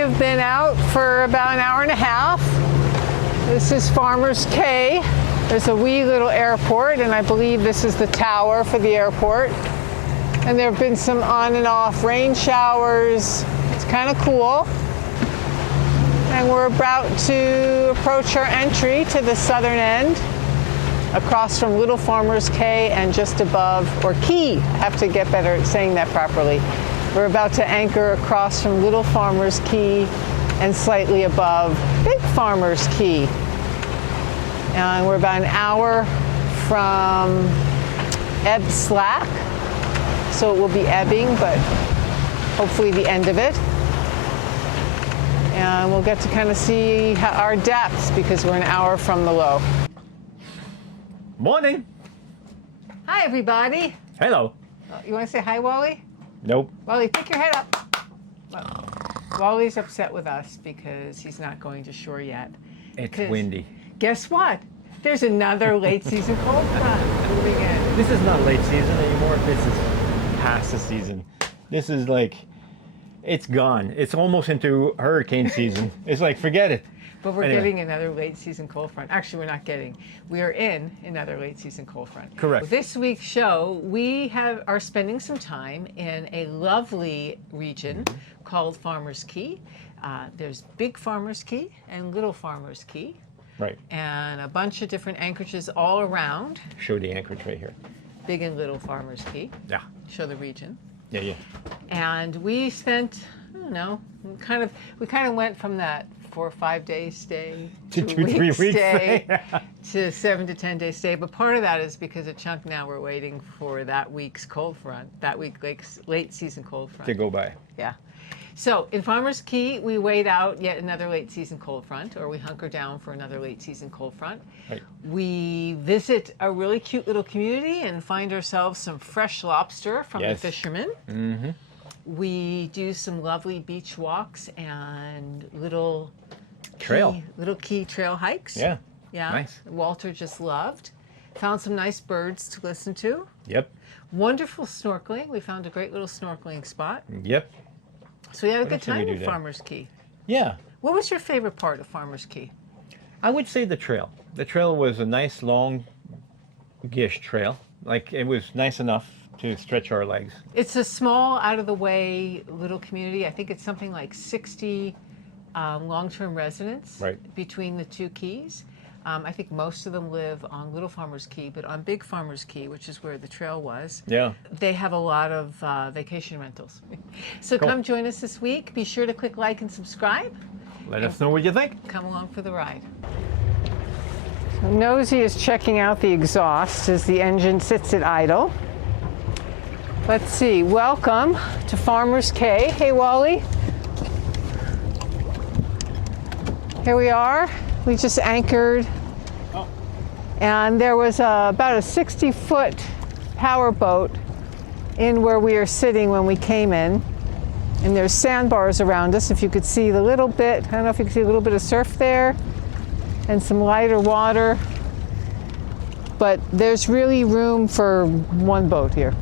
have been out for about an hour and a half. This is Farmers Cay. There's a wee little airport, and I believe this is the tower for the airport. And there have been some on and off rain showers. It's kind of cool. And we're about to approach our entry to the southern end, across from Little Farmers Cay and just above, or Key. I have to get better at saying that properly. We're about to anchor across from Little Farmers Cay and slightly above Big Farmers Cay. And we're about an hour from ebb slack, so it will be ebbing, but hopefully the end of it. And we'll get to kind of see our depths because we're an hour from the low. Morning. Hi, everybody. Hello. You want to say hi, Wally? Nope. Wally, pick your head up. Well, Wally's upset with us because he's not going to shore yet. It's windy. Guess what? There's another late season cold front moving in. This is not late season anymore. This is past the season. This is like, it's gone. It's almost into hurricane season. It's like, forget it. But we're getting another late season cold front. Actually, we're not getting. We are in another late season cold front. Correct. This week's show, we are spending some time in a lovely region called Farmers Cay. There's Big Farmers Cay and Little Farmers Cay. Right. And a bunch of different anchorages all around. Show the anchorage right here. Big and Little Farmers Cay. Yeah. Show the region. Yeah, yeah. And we spent, I don't know, we kind of went from that 4 or 5 day stay to 2 3 weeks stay to 7 to 10 day stay. But part of that is because a chunk now we're waiting for that week's cold front, that week late season cold front to go by. Yeah. So in Farmers Cay, we wait out yet another late season cold front, or we hunker down for another late season cold front. Right. We visit a really cute little community and find ourselves some fresh lobster from the fishermen. Mm-hmm. We do some lovely beach walks and little key trail hikes. Yeah. Yeah. Nice. Walter just loved. Found some nice birds to listen to. Yep. Wonderful snorkeling. We found a great little snorkeling spot. Yep. So we had a good time at Farmers Cay. Yeah. What was your favorite part of Farmers Cay? I would say the trail. The trail was a nice long-ish trail. Like, it was nice enough to stretch our legs. It's a small, out-of-the-way little community. I think it's something like 60 long-term residents between the two keys. I think most of them live on Little Farmers Cay, but on Big Farmers Cay, which is where the trail was, they have a lot of vacation rentals. So come join us this week. Be sure to click like and subscribe. Let us know what you think. Come along for the ride. So Nosy is checking out the exhaust as the engine sits at idle. Let's see. Welcome to Farmers Cay. Hey, Wally. Here we are. We just anchored, and there was about a 60-foot power boat in where we are sitting when we came in, and there's sandbars around us. If you could see the little bit, I don't know if you can see a little bit of surf there, and some lighter water, but there's really room for one boat here.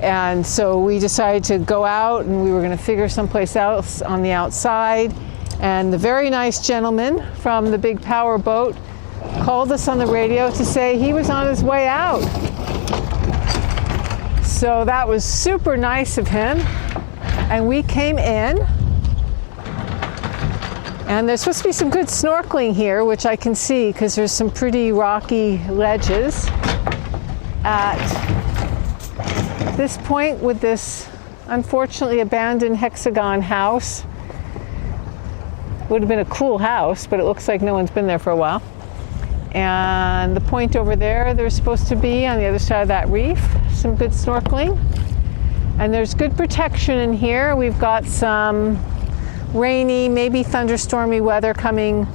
And so we decided to go out, and we were going to figure someplace else on the outside. And the very nice gentleman from the big power boat called us on the radio to say he was on his way out. So that was super nice of him. And we came in. And there's supposed to be some good snorkeling here, which I can see because there's some pretty rocky ledges at this point with this unfortunately abandoned hexagon house. Would have been a cool house, but it looks like no one's been there for a while. And the point over there, there's supposed to be on the other side of that reef, some good snorkeling. And there's good protection in here. We've got some rainy, maybe thunderstormy weather coming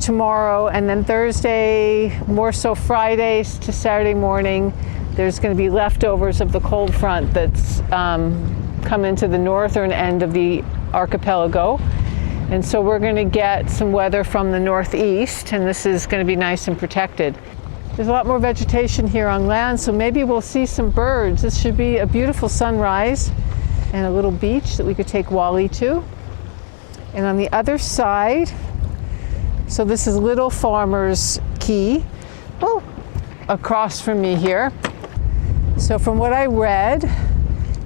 tomorrow, and then Thursday, more so Friday to Saturday morning, there's going to be leftovers of the cold front that's come into the northern end of the archipelago. And so we're going to get some weather from the northeast, and this is going to be nice and protected. There's a lot more vegetation here on land, so maybe we'll see some birds. This should be a beautiful sunrise and a little beach that we could take Wally to. And on the other side, so this is Little Farmers Cay, oh, across from me here. So from what I read,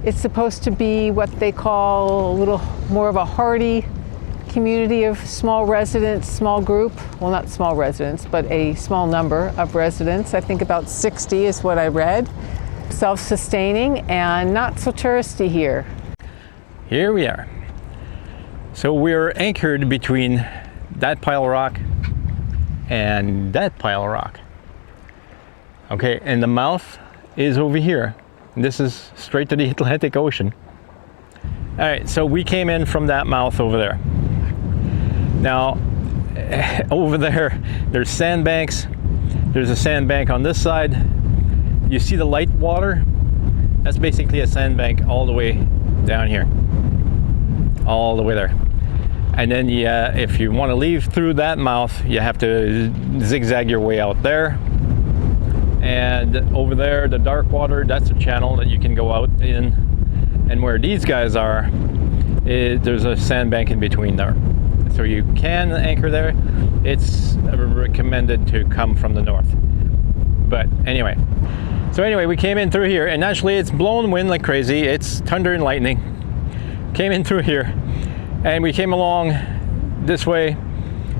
it's supposed to be what they call a little more of a hardy community of small residents, small group. Well, not small residents, but a small number of residents. I think about 60 is what I read. Self-sustaining and not so touristy here. Here we are. So we're anchored between that pile of rock and that pile of rock. Okay, and the mouth is over here. This is straight to the Atlantic Ocean. All right, so we came in from that mouth over there. Now, over there, there's sandbanks. There's a sandbank on this side. You see the light water? That's basically a sandbank all the way down here. All the way there. And then if you want to leave through that mouth, you have to zigzag your way out there. And over there, the dark water, that's a channel that you can go out in. And where these guys are, there's a sandbank in between there. So you can anchor there. It's recommended to come from the north. But anyway, we came in through here, and actually it's blowing wind like crazy. It's thunder and lightning. Came in through here, and we came along this way,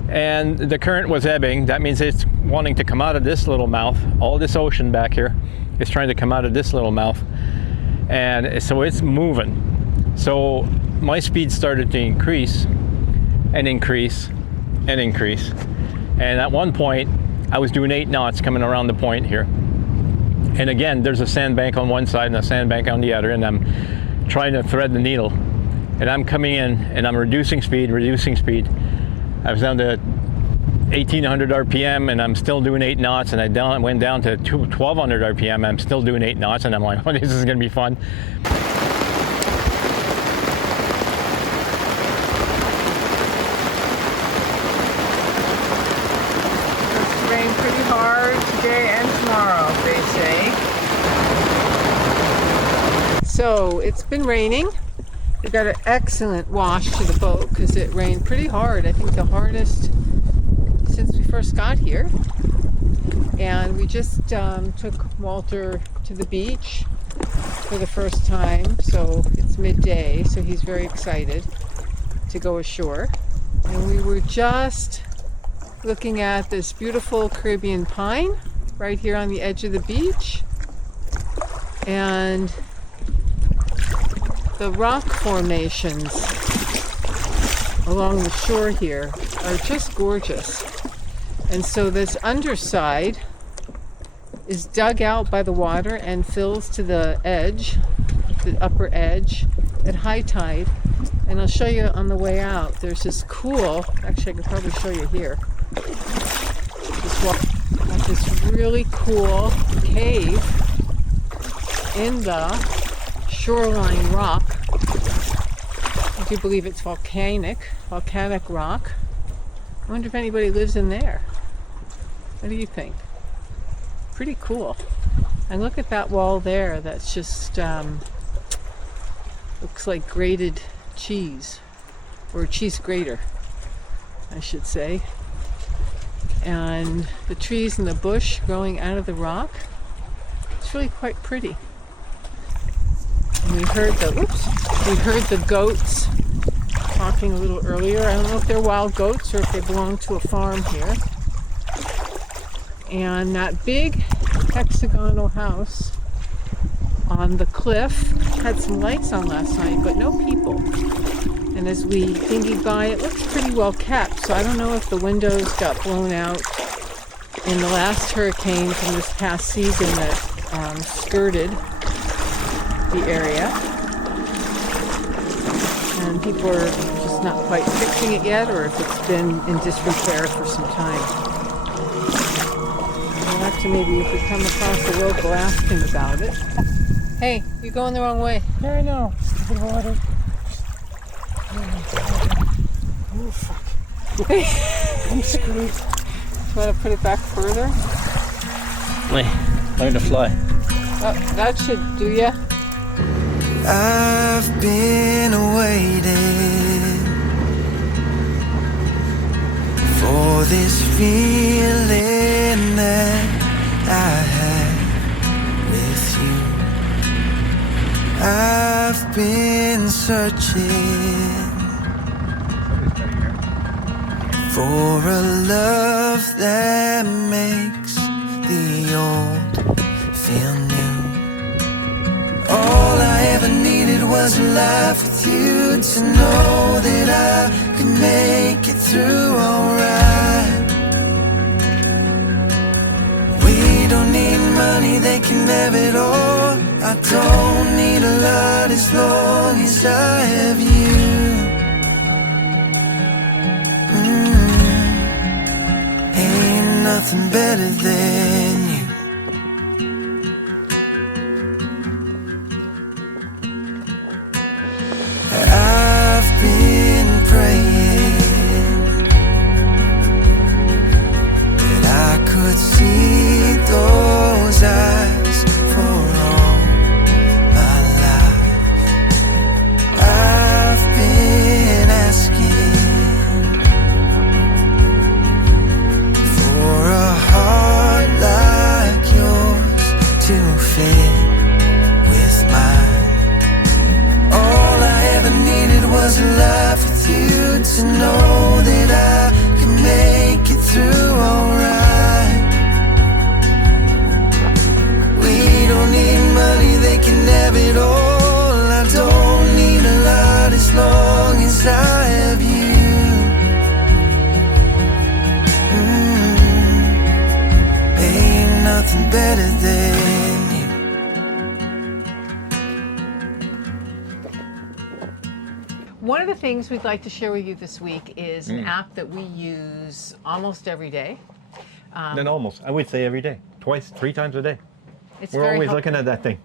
and the current was ebbing. That means it's wanting to come out of this little mouth. All this ocean back here is trying to come out of this little mouth, and so it's moving. So my speed started to increase and increase and increase, and at one point I was doing 8 knots coming around the point here. And again, there's a sandbank on one side and a sandbank on the other, and I'm trying to thread the needle, and I'm coming in and I'm reducing speed. I was down to 1800 RPM, and I'm still doing 8 knots, and I went down to 1200 RPM. I'm still doing 8 knots, and I'm like, oh, this is gonna be fun. Rain pretty hard today and tomorrow, they say. So it's been raining. We got an excellent wash to the boat because it rained pretty hard. I think the hardest since we first got here. And we just took Walter to the beach for the first time. So it's midday, so he's very excited to go ashore. And we were just looking at this beautiful Caribbean pine right here on the edge of the beach, and the rock formations along the shore here are just gorgeous. And so this underside is dug out by the water and fills to the edge, the upper edge, at high tide. And I'll show you on the way out. There's this cool, actually I could probably show you here. This really cool cave in the shoreline rock. I do believe it's volcanic rock. I wonder if anybody lives in there. What do you think? Pretty cool. And look at that wall there. That's just looks like grated cheese, or cheese grater, I should say. And the trees and the bush growing out of the rock. It's really quite pretty. And we heard the goats talking a little earlier. I don't know if they're wild goats or if they belong to a farm here. And that big hexagonal house on the cliff had some lights on last night, but no people. And as we dinghied by, it looks pretty well kept. So I don't know if the windows got blown out in the last hurricane from this past season that skirted the area. And people are just not quite fixing it yet, or if it's been in disrepair for some time. We'll have to maybe, if we come across a local, ask him about it. Hey, you're going the wrong way. Yeah, I know. Stupid water. Oh, fuck. I'm screwed. Do you want to put it back further? Learn to fly. Oh, that should do ya. I've been waiting this feeling that I have with you. I've been searching for a love that makes the old feel new. All I ever needed was a life with you, to know that I could make it through alright. We don't need money, they can have it all. I don't need a lot as long as I have you. Ain't nothing better than you. I've been praying that I could see those eyes for all my life. I've been asking for a heart like yours to fit with mine. All I ever needed was a life with you, to know that I can make it through alright. We don't need money, they can have it all. I don't need a lot as long as I have you. Ain't nothing better than you. One of the things we'd like to share with you this week is an app that we use almost every day. Then almost, I would say every day, twice, 3 times a day. It's We're very always helpful. looking at that thing.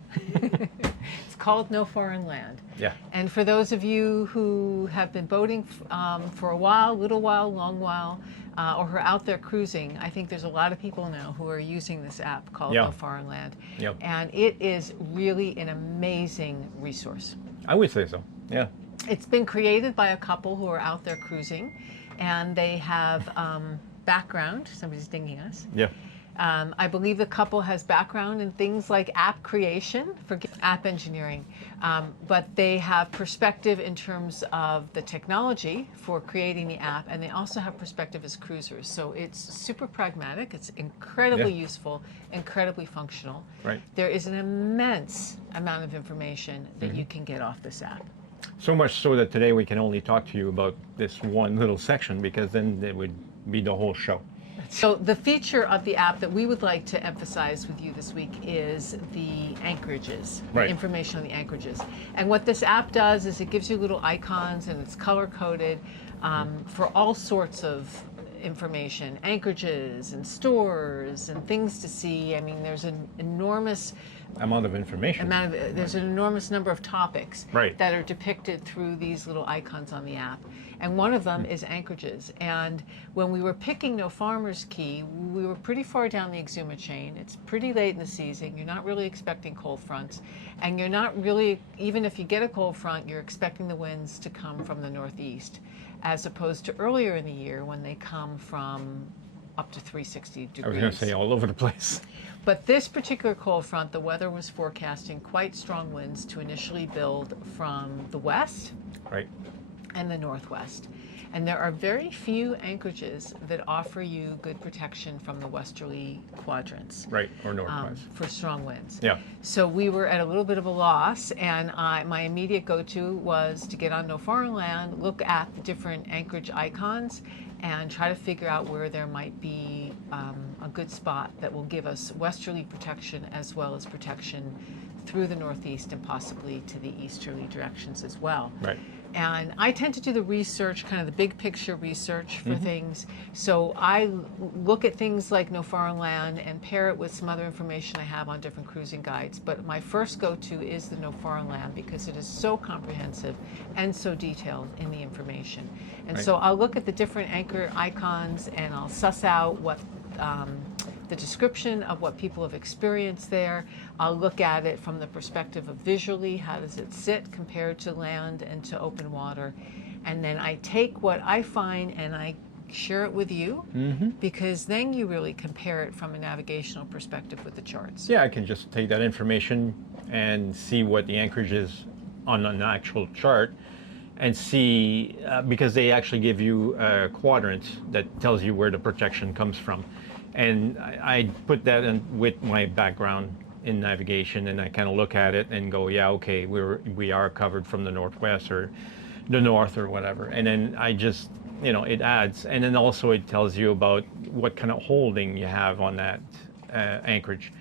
It's called No Foreign Land. Yeah. And for those of you who have been boating for a while, little while, long while, or who are out there cruising, I think there's a lot of people now who are using this app called Yeah. No Foreign Land. Yep. And it is really an amazing resource. I would say so. Yeah. It's been created by a couple who are out there cruising, and they have background. Somebody's dinging us. Yeah. I believe the couple has background in things like app creation, app engineering, but they have perspective in terms of the technology for creating the app, and they also have perspective as cruisers. So it's super pragmatic, it's incredibly useful, incredibly functional. Right. There is an immense amount of information that you can get off this app. So much so that today we can only talk to you about this one little section, because then it would be the whole show. So the feature of the app that we would like to emphasize with you this week is the anchorages, Right. the information on the anchorages. And what this app does is it gives you little icons, and it's color-coded for all sorts of information, anchorages and stores and things to see. I mean, there's an enormous Amount of information. there's an enormous number of topics Right. that are depicted through these little icons on the app. And one of them is anchorages. And when we were picking No Farmers Cay, we were pretty far down the Exuma chain. It's pretty late in the season. You're not really expecting cold fronts. And you're not really, even if you get a cold front, you're expecting the winds to come from the northeast, as opposed to earlier in the year when they come from up to 360 degrees. I was going to say all over the place. But this particular cold front, the weather was forecasting quite strong winds to initially build from the west Right. and the northwest. And there are very few anchorages that offer you good protection from the westerly quadrants. Right. Or northwest. For strong winds. Yeah. So we were at a little bit of a loss, and my immediate go-to was to get on No Foreign Land, look at the different anchorage icons, and try to figure out where there might be a good spot that will give us westerly protection as well as protection through the northeast and possibly to the easterly directions as well. Right. And I tend to do the research, kind of the big picture research for things. So I look at things like No Foreign Land and pair it with some other information I have on different cruising guides. But my first go-to is the No Foreign Land because it is so comprehensive and so detailed in the information. And Right. so I'll look at the different anchor icons and I'll suss out what the description of what people have experienced there. I'll look at it from the perspective of visually, how does it sit compared to land and to open water. And then I take what I find and I share it with you, because then you really compare it from a navigational perspective with the charts. Yeah, I can just take that information and see what the anchorage is on an actual chart, and see, because they actually give you a quadrant that tells you where the projection comes from. And I put that in with my background in navigation, and I kind of look at it and go, yeah, okay, we are covered from the northwest or the north or whatever. And then I just, it adds. And then also it tells you about what kind of holding you have on that anchorage.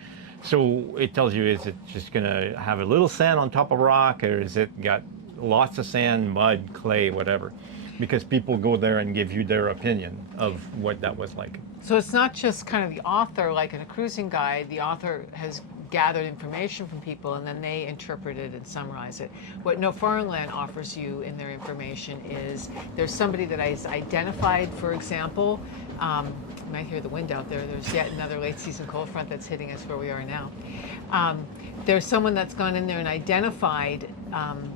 So it tells you, is it just going to have a little sand on top of rock, or is it got lots of sand, mud, clay, whatever? Because people go there and give you their opinion of what that was like. So it's not just kind of the author, like in a cruising guide, the author has gathered information from people and then they interpret it and summarize it. What No Foreign Land offers you in their information is there's somebody that is identified, for example. You might hear the wind out there. There's yet another late season cold front that's hitting us where we are now. There's someone that's gone in there and identified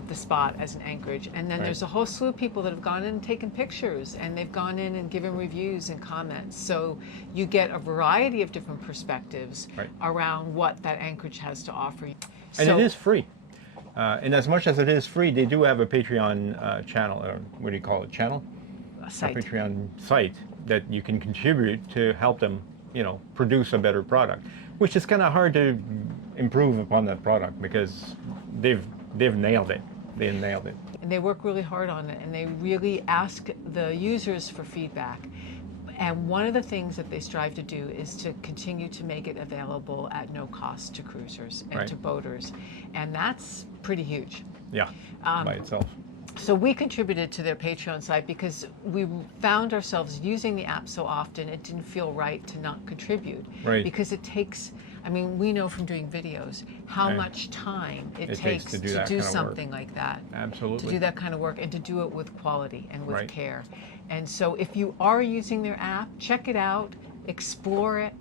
the spot as an anchorage, and then there's a whole slew of people that have gone in and taken pictures, and they've gone in and given reviews and comments. So you get a variety of different perspectives around what that anchorage has to offer you. And it is free. And as much as it is free, they do have a Patreon channel, or what do you call it, channel? A site. A Patreon site that you can contribute to help them, produce a better product, which is kind of hard to improve upon that product because they've nailed it. They nailed it. And they work really hard on it, and they really ask the users for feedback. And one of the things that they strive to do is to continue to make it available at no cost to cruisers and to boaters. And that's pretty huge. Yeah, by itself. So we contributed to their Patreon site because we found ourselves using the app so often it didn't feel right to not contribute. Right. Because it takes, we know from doing videos how much time it takes to do something like that. Absolutely. To do that kind of work and to do it with quality and with care. And so if you are using their app, check it out, explore it,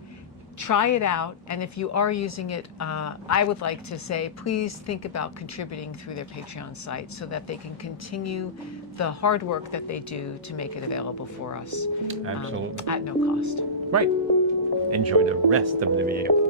try it out, and if you are using it, I would like to say, please think about contributing through their Patreon site so that they can continue the hard work that they do to make it available for us. Absolutely. At no cost. Right. Enjoy the rest of the video.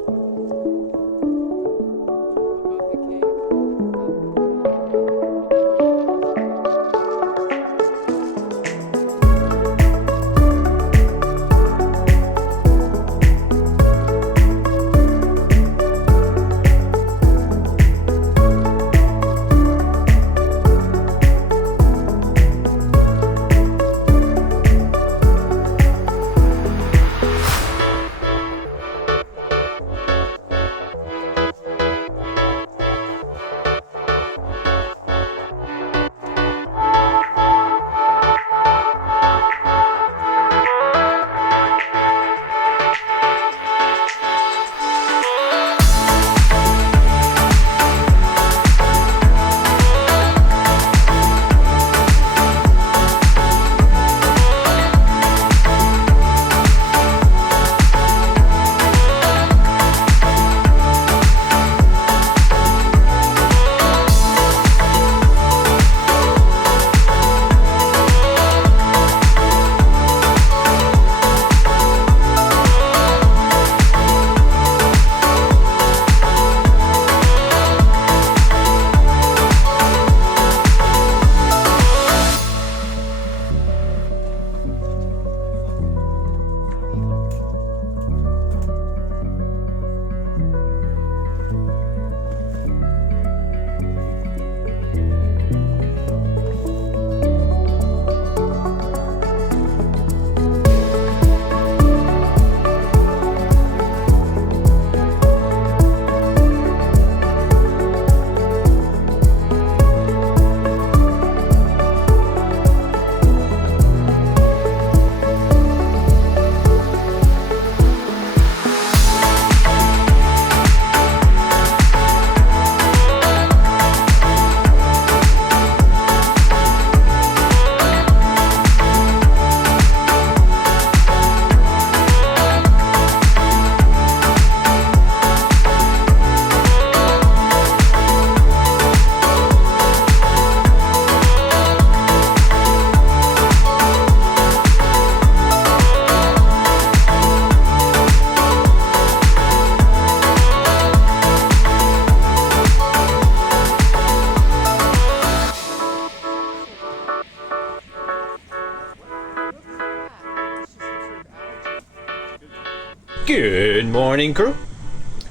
Good morning, crew.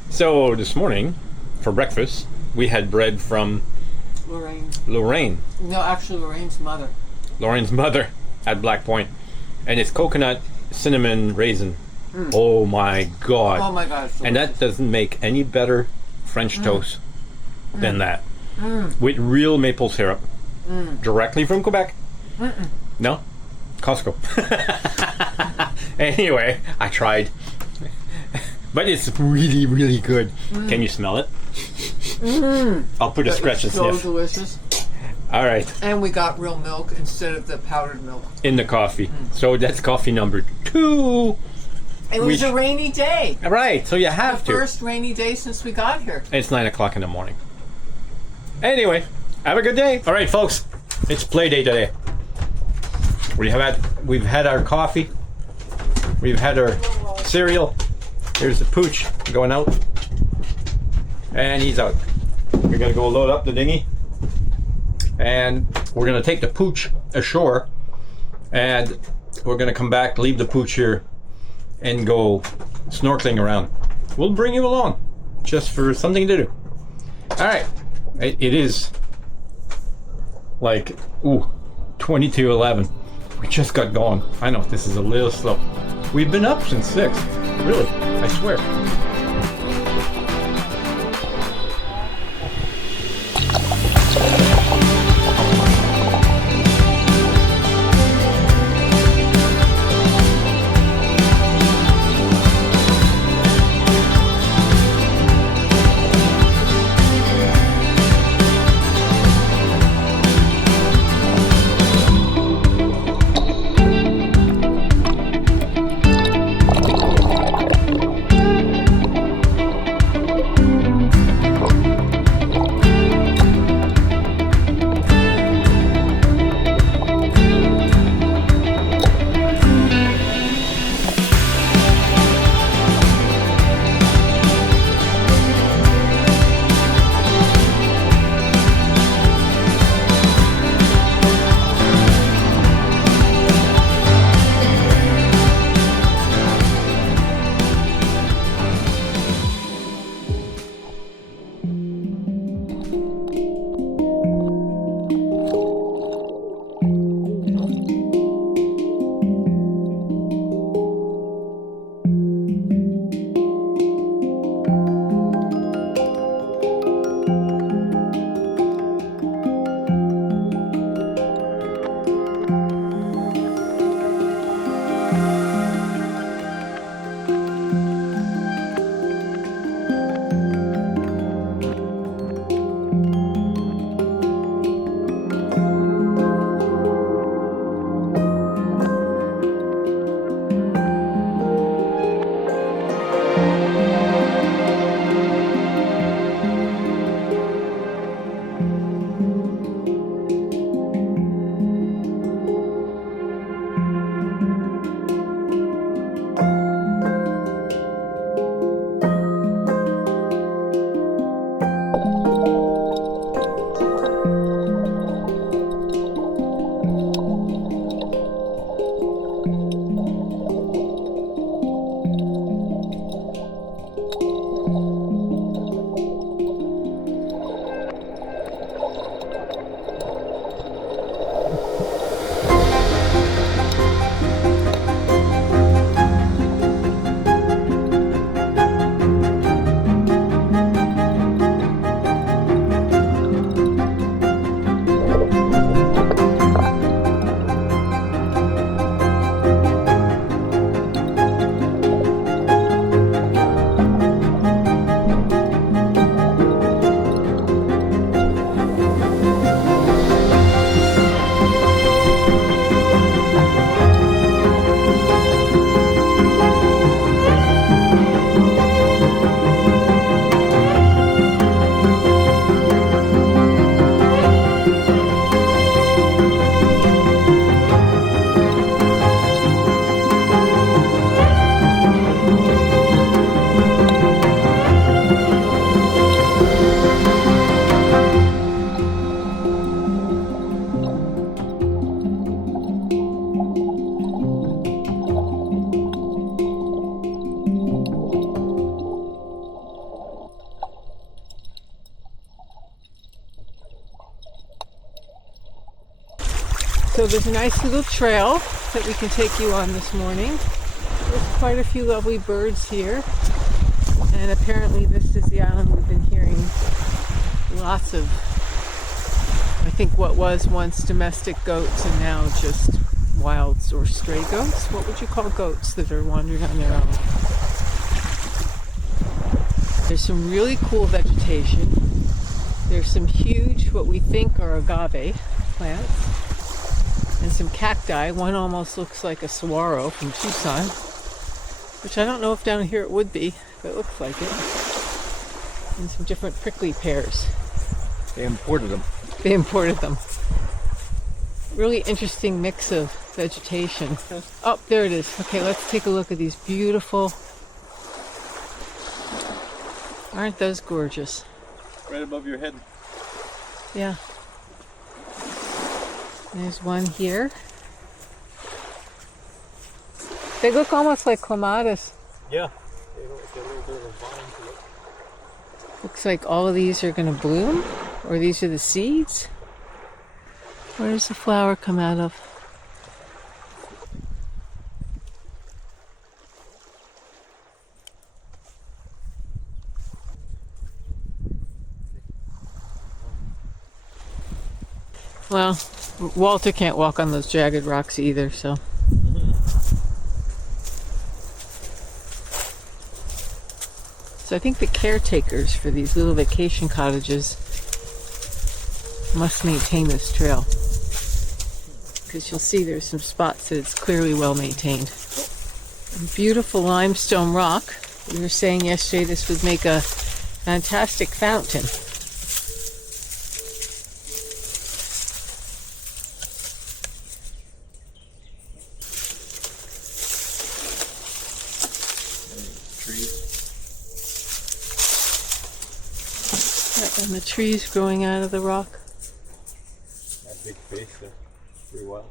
So this morning, for breakfast, we had bread from Lorraine. No, actually Lorraine's mother. Lorraine's mother at Black Point. And it's coconut cinnamon raisin. Oh my god. Oh my god. And that doesn't make any better French toast than that. With real maple syrup. Directly from Quebec. No? Costco. Anyway, I tried. But it's really, really good. Can you smell it? I'll put a scratch and so sniff. delicious. All right. And we got real milk instead of the powdered milk. In the coffee. So that's coffee number 2. It was a rainy day. Right, so you have The to. first rainy day since we got here. It's 9 o'clock in the morning. Anyway, have a good day. All right, folks, it's play day today. We've had our coffee. We've had our cereal. Here's the pooch going out. And he's out. We're gonna go load up the dinghy. And we're gonna take the pooch ashore. And we're gonna come back, leave the pooch here, and go snorkeling around. We'll bring you along, just for something to do. All right, it is like 20 to 11. We just got going. I know this is a little slow. We've been up since 6. Really, I swear. So there's a nice little trail that we can take you on this morning. There's quite a few lovely birds here. And apparently this is the island we've been hearing lots of, I think what was once domestic goats and now just wild or stray goats. What would you call goats that are wandering on their own? There's some really cool vegetation. There's some huge, what we think are agave plants, and some cacti. One almost looks like a saguaro from Tucson, which I don't know if down here it would be, but it looks like it. And some different prickly pears. They imported them. They imported them. Really interesting mix of vegetation. Oh, there it is. Okay, let's take a look at these beautiful. Aren't those gorgeous? Right above your head. Yeah. There's one here. They look almost like clematis. Yeah. They look like a little bit of a vine to it. Looks like all of these are going to bloom, or these are the seeds. Where does the flower come out of? Well, Walter can't walk on those jagged rocks either, so. So I think the caretakers for these little vacation cottages must maintain this trail. Because you'll see there's some spots that it's clearly well maintained. Beautiful limestone rock. We were saying yesterday this would make a fantastic fountain. And the trees growing out of the rock. That big face there. Pretty wild.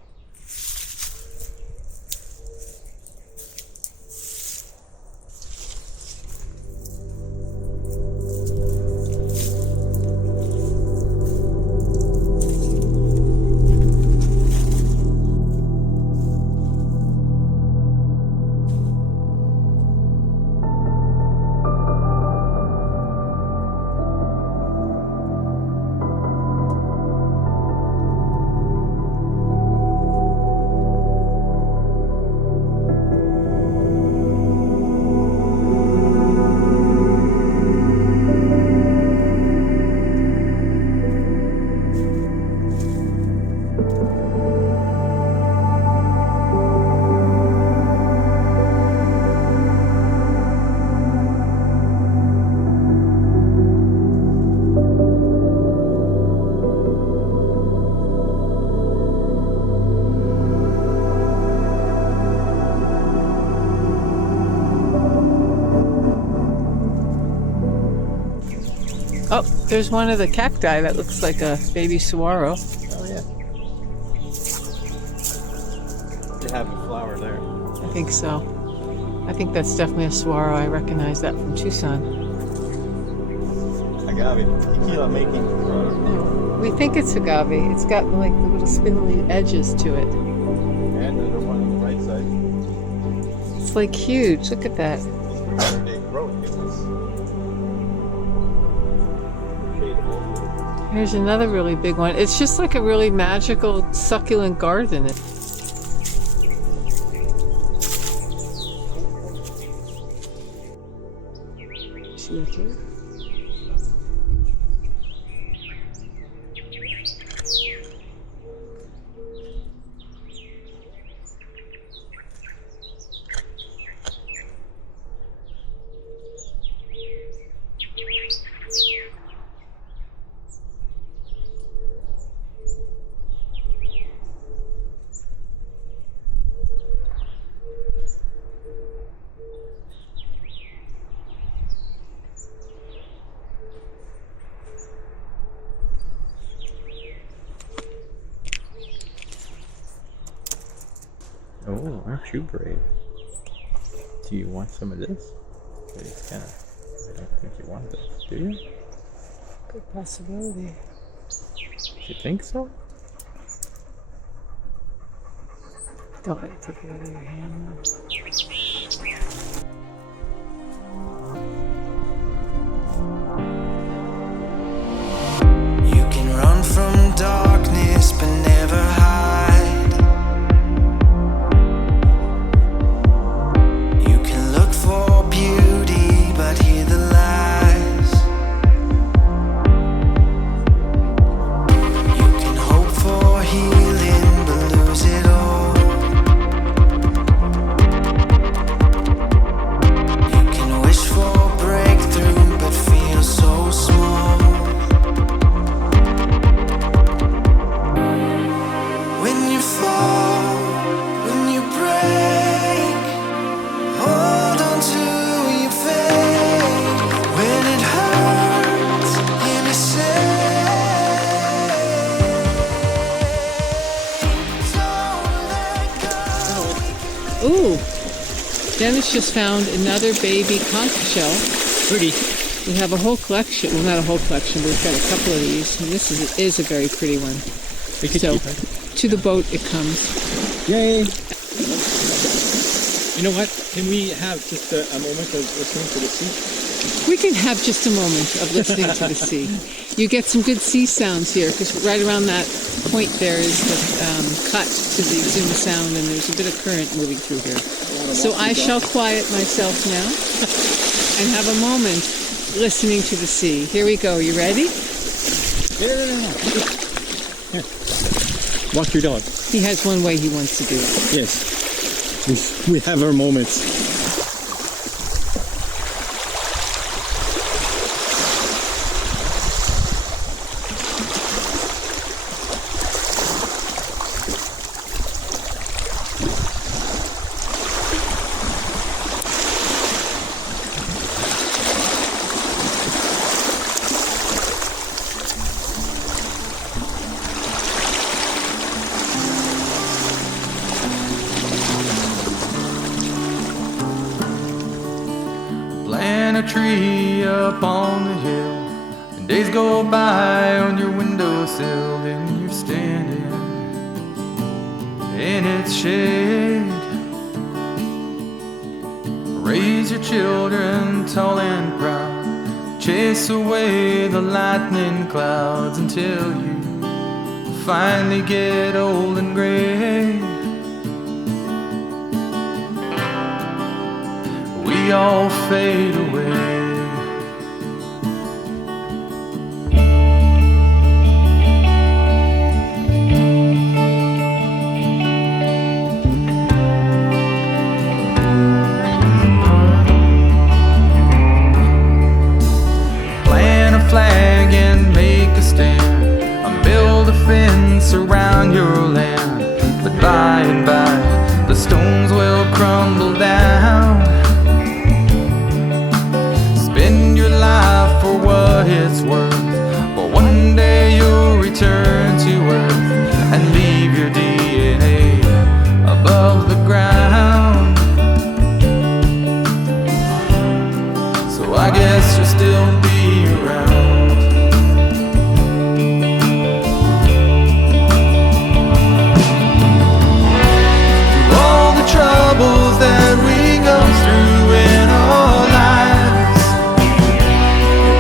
Oh, there's one of the cacti that looks like a baby saguaro. Oh yeah. They have a flower there. I think so. I think that's definitely a saguaro. I recognize that from Tucson. Agave. Tequila making. We think it's agave. It's got like the little spindly edges to it. And another one on the right side. It's like huge. Look at that. They grow it. Here's another really big one. It's just like a really magical succulent garden. See that here? Oh, aren't you brave? Do you want some of this? It's kind of, I don't think you want this, do you? Good possibility. You think so? Don't let it take it out of your hand. You can run from darkness but never hide. You can look for beauty but hear the lies. You can hope for healing but lose it all. You can wish for breakthrough but feel so small. When you fall, when you break, hold on to your faith. When it hurts, hear me say, don't let go. Ooh, Dennis just found another baby conch shell. Pretty. We have a whole collection. Well, not a whole collection, but we've got a couple of these. And this is a very pretty one. We could So, keep it. to the boat it comes. Yay! You know what? Can we have just a moment of listening to the sea? We can have just a moment of listening to the sea. You get some good sea sounds here, because right around that point there is the cut to the Exumas Sound, and there's a bit of current moving through here. So I shall quiet myself now and have a moment listening to the sea. Here we go. You ready? Here. Walk your dog. He has one way he wants to do it. Yes. We have our moments. Plant a tree up on the hill, and days go by on your windowsill, and you're standing in its shade. Raise your children tall and proud, chase away the lightning clouds until you finally get old and gray. We all fade away. Plant a flag and make a stand, and build a fence around your land. But by and by, the stones will crumble down. Spend your life for what it's worth, but one day you'll return to earth and leave your DNA above the ground. So I guess you'll still be around. Through all the troubles that we go through in our lives,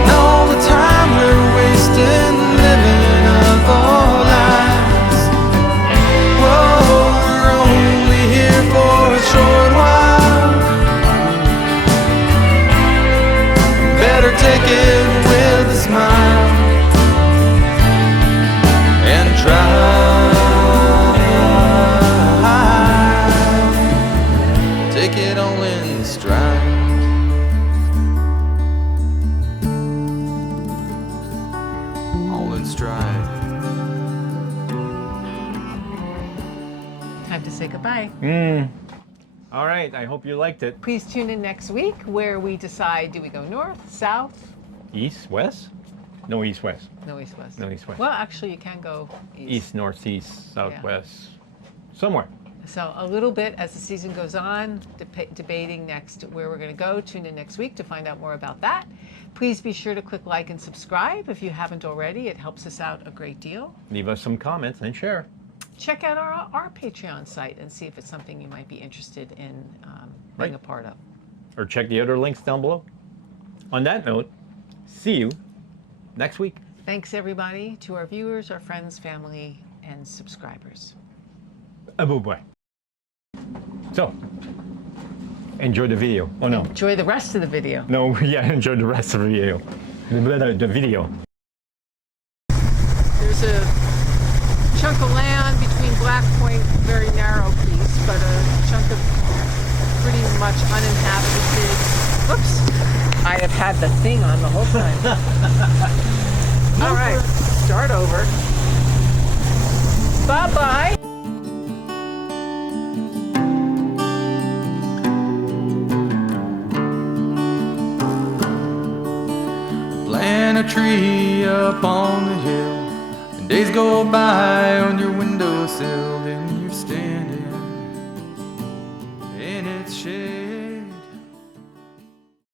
and all the time we're wasting living of our lives. Whoa, we're only here for a short while. Better take it with a smile and try. Take it all in stride. All in stride. Time to say goodbye. All right. I hope you liked it. Please tune in next week where we decide, do we go north, south? East, west? No, east, west. No, east, west. No, east, west. Well, actually, you can go east. East, northeast, southwest. Somewhere. So a little bit as the season goes on, debating next where we're going to go. Tune in next week to find out more about that. Please be sure to click like and subscribe if you haven't already. It helps us out a great deal. Leave us some comments and share. check out our Patreon site and see if it's something you might be interested in being Right. a part of. Or check the other links down below. On that note, see you next week. Thanks, everybody, to our viewers, our friends, family, and subscribers. Bye. So, enjoy the video. Oh no. Enjoy the rest of the video. No, yeah, enjoy the rest of the video. The video. There's a chunk of land between Black Point, very narrow piece, but a chunk of pretty much uninhabited. Oops! I have had the thing on the whole time. All right, start over. Bye-bye. Plant a tree up on the hill, and days go by on your windowsill, then you're standing in its shade.